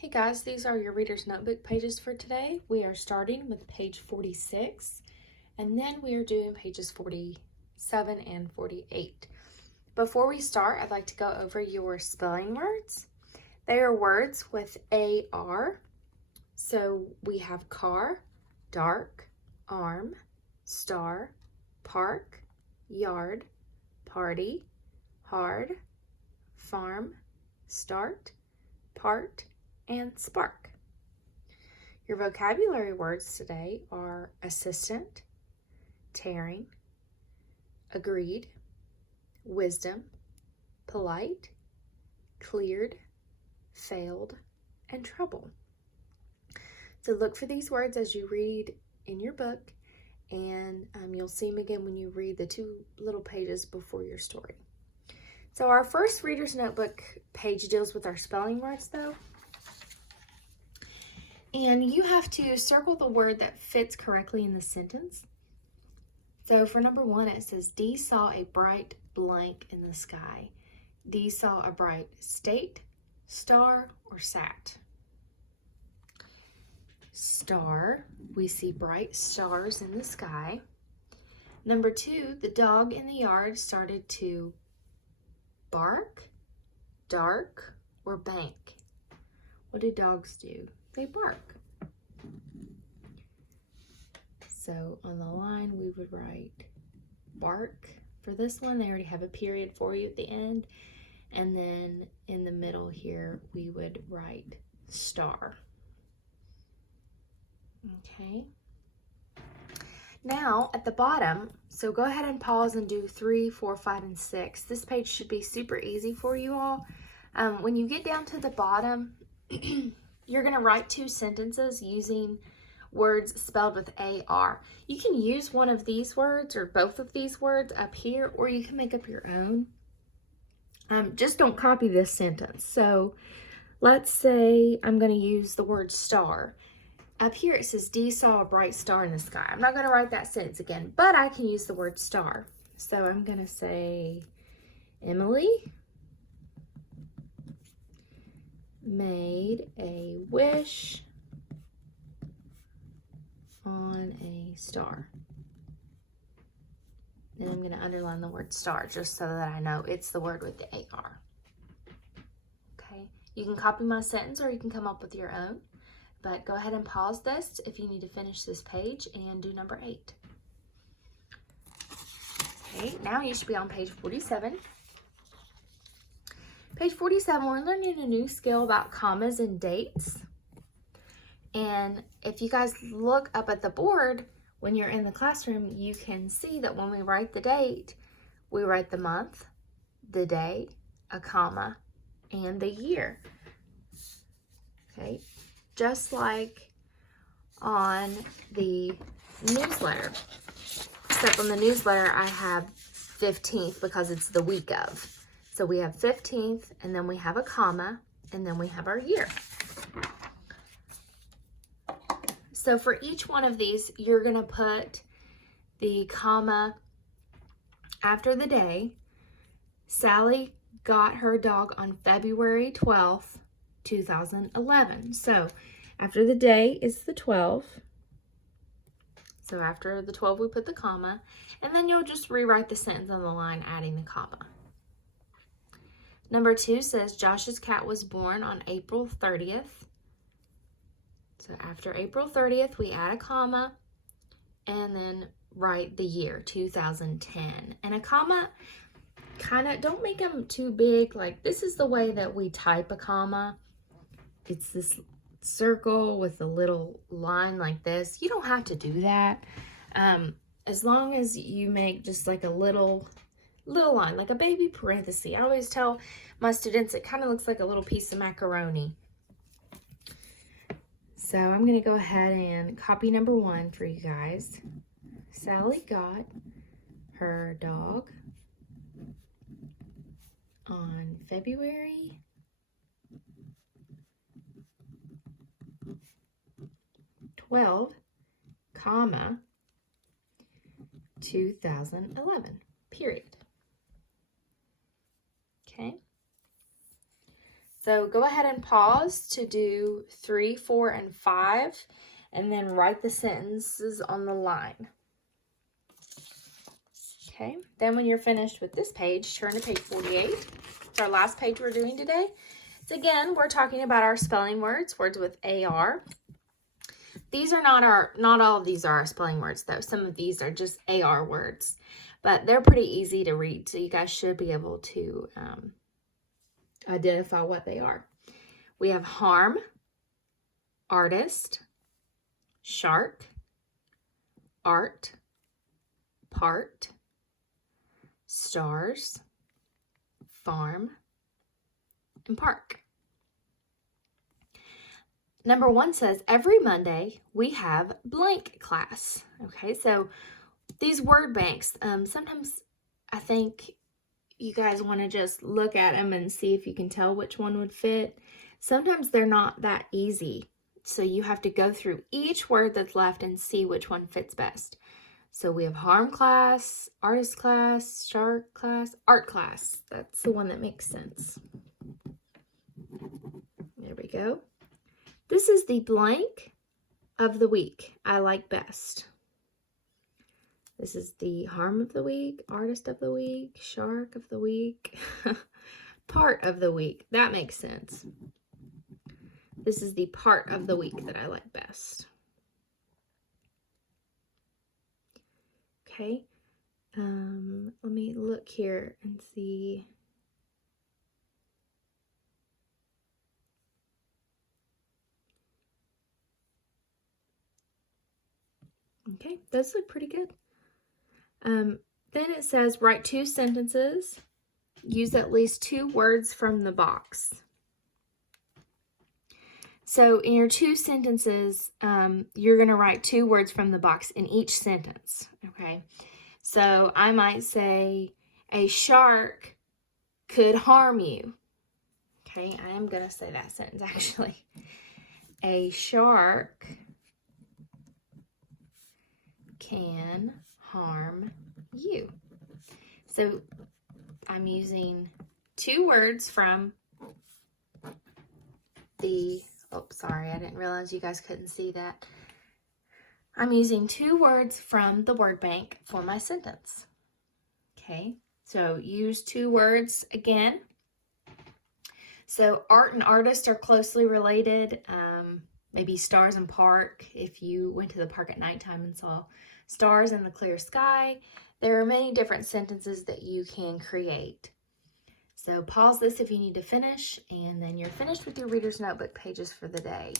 Hey guys, these are your Reader's Notebook pages for today. We are starting with page 46, and then we are doing pages 47 and 48. Before we start, I'd like to go over your spelling words. They are words with AR. So we have car, dark, arm, star, park, yard, party, hard, farm, start, part, and spark. Your vocabulary words today are assistant, tearing, agreed, wisdom, polite, cleared, failed, and trouble. So look for these words as you read in your book, and you'll see them again when you read the two little pages before your story. So our first Reader's Notebook page deals with our spelling words though. And you have to circle the word that fits correctly in the sentence. So for number 1, it says, Dee saw a bright blank in the sky. Dee saw a bright state, star, or sat. Star, we see bright stars in the sky. Number 2, the dog in the yard started to bark, dark, or bank. What do dogs do? They bark. So on the line we would write bark. For this one, they already have a period for you at the end. And then in the middle here, we would write star. Okay. Now at the bottom, so go ahead and pause and do 3, 4, 5, and 6. This page should be super easy for you all. When you get down to the bottom, you're going to write 2 sentences using words spelled with AR. You can use one of these words or both of these words up here, or you can make up your own. Just don't copy this sentence. So let's say I'm going to use the word star. Up here it says, Dee saw a bright star in the sky. I'm not going to write that sentence again, but I can use the word star. So I'm going to say, Emily made a wish on a star. And I'm going to underline the word star just so that I know it's the word with the AR. Okay, you can copy my sentence or you can come up with your own, but go ahead and pause this if you need to finish this page and do number 8. Okay, now you should be on page 47. Page 47, we're learning a new skill about commas and dates. And if you guys look up at the board when you're in the classroom, you can see that when we write the date, we write the month, the day, a comma, and the year. Okay, just like on the newsletter. Except on the newsletter, I have 15th because it's the week of. So we have 15th, and then we have a comma, and then we have our year. So for each one of these, you're going to put the comma after the day. Sally got her dog on February 12th, 2011. So after the day is the 12th. So after the 12, we put the comma, and then you'll just rewrite the sentence on the line, adding the comma. Number 2 says, Josh's cat was born on April 30th. So after April 30th, we add a comma and then write the year, 2010. And a comma, don't make them too big. Like, this is the way that we type a comma. It's this circle with a little line like this. You don't have to do that. As long as you make just like a little line, like a baby parenthesis. I always tell my students it kind of looks like a little piece of macaroni. So I'm going to go ahead and copy number 1 for you guys. Sally got her dog on February 12th, 2011, period. Okay. So go ahead and pause to do 3, 4, and 5, and then write the sentences on the line. Okay, then when you're finished with this page, turn to page 48. It's our last page we're doing today. So again, we're talking about our spelling words, words with AR. These are not all of these are our spelling words though. Some of these are just AR words, but they're pretty easy to read, so you guys should be able to identify what they are. We have harm, artist, shark, art, part, stars, farm, and park. Number 1 says, every Monday we have blank class. Okay, so these word banks, sometimes I think you guys want to just look at them and see if you can tell which one would fit. Sometimes they're not that easy, so you have to go through each word that's left and see which one fits best. So we have harm class, artist class, shark class, art class. That's the one that makes sense. There we go. This is the blank of the week I like best. This is the harm of the week, artist of the week, shark of the week, part of the week. That makes sense. This is the part of the week that I like best. Okay, let me look here and see. Okay, those look pretty good. Then it says write 2 sentences. Use at least 2 words from the box. So in your 2 sentences, you're going to write 2 words from the box in each sentence. Okay, so I might say a shark could harm you. Okay, I am going to say that sentence actually. A shark can harm you. So I'm using 2 words from the, oh, sorry, I didn't realize you guys couldn't see that. I'm using 2 words from the word bank for my sentence. Okay, so use 2 words again. So art and artist are closely related. Maybe stars and park, if you went to the park at nighttime and saw stars in the clear sky. There are many different sentences that you can create. So pause this if you need to finish, and then you're finished with your reader's notebook pages for the day.